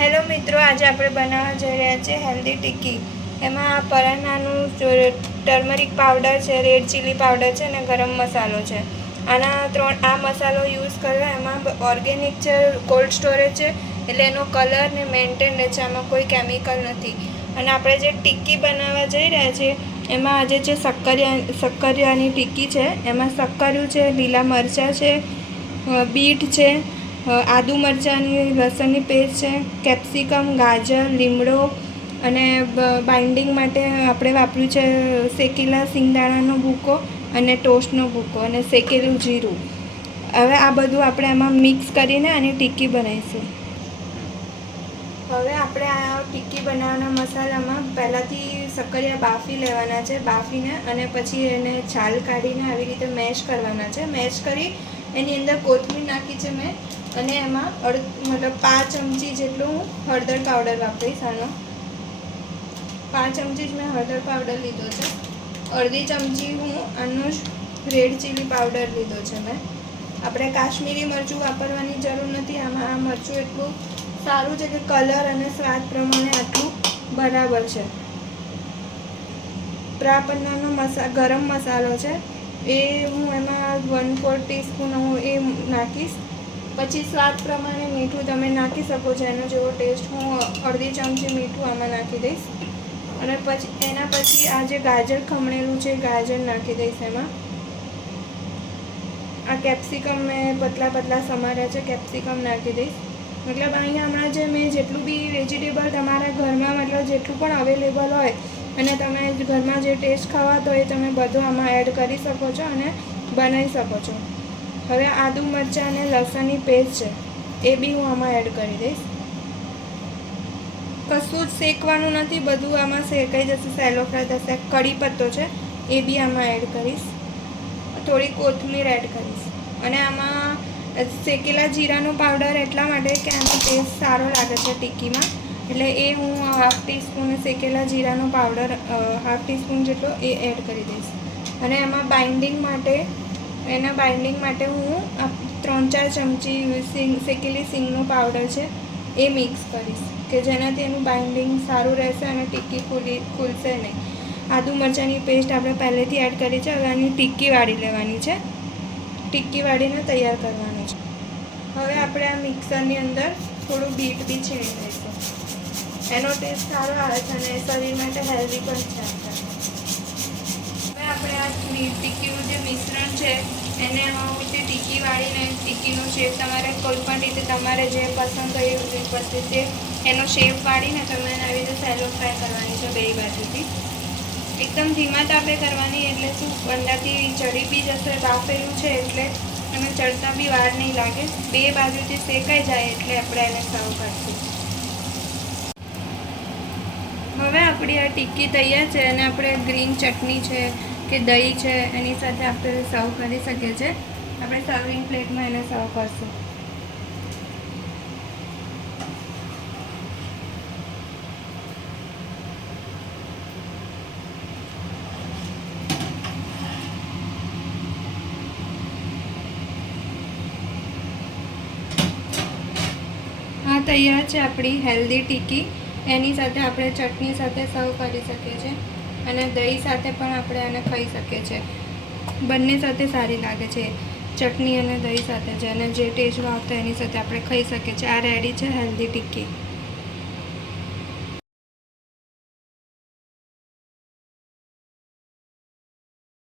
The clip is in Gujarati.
હેલો મિત્રો, આજે આપણે બનાવવા જઈ રહ્યા છીએ હેલ્ધી ટિક્કી. એમાં પરાઠાનું ટર્મરિક પાવડર છે, રેડ ચીલી પાવડર છે અને ગરમ મસાલો છે. આ મસાલો યુઝ કરવા. એમાં ઓર્ગેનિક છે, કોલ્ડ સ્ટોરેજ છે, એટલે એનો કલર ને મેન્ટેન રહે છે. આમાં કોઈ કેમિકલ નથી. અને આપણે જે ટિક્કી બનાવવા જઈ રહ્યા છીએ એમાં આજે છે શક્કરિયાની ટિક્કી છે. એમાં શક્કરિયું છે, લીલા મરચાં છે, બીટ છે, આદુ મરચાંની લસણની પેસ્ટ છે, કેપ્સિકમ, ગાજર, લીમડો અને બાઇન્ડિંગ માટે આપણે વાપર્યું છે શેકેલા સિંગદાણાનો ભૂકો અને ટોસ્ટનો ભૂકો અને શેકેલું જીરું. હવે આ બધું આપણે એમાં મિક્સ કરીને આની ટિક્કી બનાવીશું. હવે આપણે આ ટિક્કી બનાવવાના મસાલામાં પહેલાંથી શક્કરિયા બાફી લેવાના છે. બાફીને અને પછી એને છાલ કાઢીને આવી રીતે મેશ કરવાના છે. મેશ કરી એની અંદર કોથમીર નાખી છે મેં. અને એમાં 5 ચમચી જેટલું હળદર પાવડર વાપરીશ. આનો 5 ચમચી જ મેં હળદર પાવડર લીધો છે. અડધી ચમચી હું આનો રેડ ચીલી પાવડર લીધો છે મેં. આપણે કાશ્મીરી મરચું વાપરવાની જરૂર નથી. આમાં આ મરચું એટલું સારું છે કે કલર અને સ્વાદ પ્રમાણે આટલું બરાબર છે. પ્રાપન્નાનો ગરમ મસાલો છે, એ હું એમાં 1/4 ટીસ્પૂન હું એ નાખીશ. પછી સ્વાદ પ્રમાણે મીઠું તમે નાખી શકો છો. એનો જેવો ટેસ્ટ હું અડધી ચમચી મીઠું આમાં નાખી દઈશ. અને પછી એના પછી આ જે ગાજર ખમણેલું છે ગાજર નાખી દઈશ એમાં. આ કેપ્સિકમ મેં પતલા પતલા સમાર્યા છે, કેપ્સિકમ નાખી દઈશ. મતલબ અહીંયા હમણાં જે મેં જેટલું બી વેજીટેબલ તમારા ઘરમાં મતલબ જેટલું પણ અવેલેબલ હોય અને તમે ઘરમાં જે ટેસ્ટ ખાવાતો હોય તમે બધું આમાં એડ કરી શકો છો અને બનાવી શકો છો. હવે આદુ મરચાં અને લસણની પેસ્ટ છે એ બી હું આમાં એડ કરી દઈશ. કશું જ શેકવાનું નથી, બધું આમાં શેકાઈ જશે, સેલો ફ્રાય થશે. કઢી પત્તો છે એ બી આમાં એડ કરીશ. થોડી કોથમીર એડ કરીશ. અને આમાં શેકેલા જીરાનો પાવડર એટલા માટે કે આનો ટેસ્ટ સારો લાગે છે ટિક્કીમાં, એટલે એ હું 1/2 ટીસ્પૂન શેકેલા જીરાનો પાવડર 1/2 ટીસ્પૂન જેટલો એ એડ કરી દઈશ. અને એમાં બાઇન્ડિંગ માટે હું 3-4 ચમચી શેકેલી સિંગનો પાવડર છે એ મિક્સ કરીશ કે જેનાથી એનું બાઇન્ડિંગ સારું રહેશે અને ટિક્કી ખુલશે નહીં. આદુ મરચાંની પેસ્ટ આપણે પહેલેથી એડ કરી છે. હવે આની ટિક્કી વાળી લેવાની છે. ટિક્કી વાળીને તૈયાર કરવાની છે. હવે આપણે આ મિક્સરની અંદર થોડું બીટ બી છીણી દઈશું. એનો ટેસ્ટ સારો આવે છે અને શરીર માટે હેલ્ધી પણ છે. હવે આપણે આ ટિક્કીનું જે મિશ્રણ છે એને રીતે ટિક્કી વાળીને ટિક્કીનો શેપ તમારે કોઈ પણ રીતે તમારે જે પસંદ હોય એ રીતે એનો શેપ વાળીને તમે આવી રીતે સેલો ફ્રાય કરવાની છે બે બાજુથી. એકદમ ધીમા તાપે કરવાની, એટલે શું અંદરથી ચડી બી જશે. બાફેલું છે એટલે અને ચડતા બી વાર નહીં લાગે. બે બાજુથી શેકાઈ જાય એટલે આપણે એને સર્વ કરીશું. હવે આપણી આ ટિક્કી તૈયાર છે અને આપણે ગ્રીન ચટણી છે કે દહીં છે એની સાથે આપણે સર્વ કરી શકીએ છીએ. આપણે સર્વિંગ પ્લેટમાં એને સર્વ કરશું. આ તૈયાર છે આપણી હેલ્ધી ટિક્કી. એની સાથે આપણે ચટણી સાથે સર્વ કરી શકીએ છીએ અને દહીં સાથે પણ આપણે આને ખાઈ શકીએ છીએ. બંને સાથે સારી લાગે છે, ચટણી અને દહીં સાથે. જેને જે ટેસ્ટ ભાવતો એની સાથે આપણે ખાઈ શકીએ છીએ. આ રેડી છે હેલ્ધી ટિક્કી.